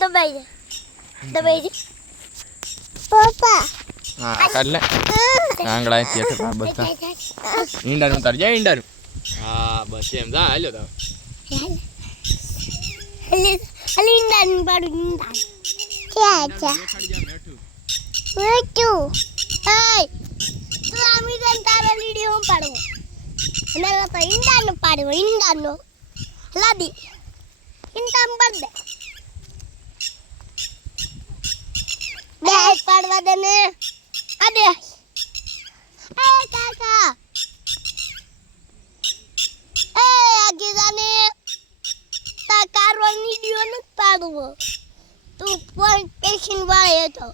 દબાઈ દે પપ્પા હા કાઢ લે આંગળા થી છે બસ ઈંડાનું ઉતાર જાય ઈંડાનું હા બસ એમ જા હાલ્યો તો હલે ઈંડાનું પાડું ઈંડા ક્યાં છે મેઠું એય તું આમી જન તારા લીડીઓ પાડવો અને તો ઈંડાનું પાડવો ઈંડાનું લાદી ઈંડાનું પાડ દે પાડવા દે ને આ દે એ કાકા એ આગે જાને તા કારવાની ડીઓ ન પાડવો તું પણ પેશિન વાળે હતો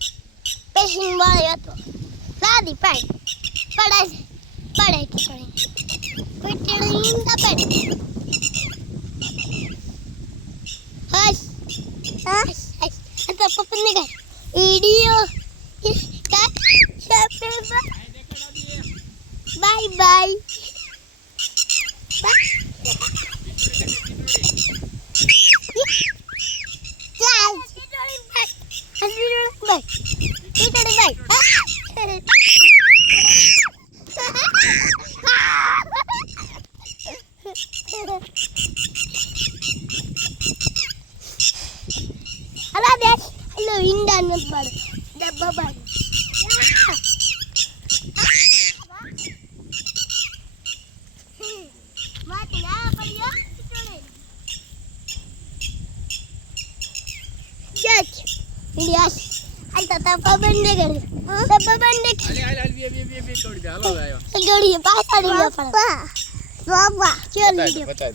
લાદી પાડ પડે પીટડી ઈંડા પાડ હસ તો પપ્પા ને કર ઈડિયો bye bye Hello, Indah nampak. Dah babak. Mati lah, apa dia? Jat, Indias. Alta tapa bende kan? Tapa bende. Ali, kau dah halau dah. Jadi pasal dia. Papa. Cek dia. Betul.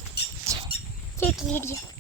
Cek dia.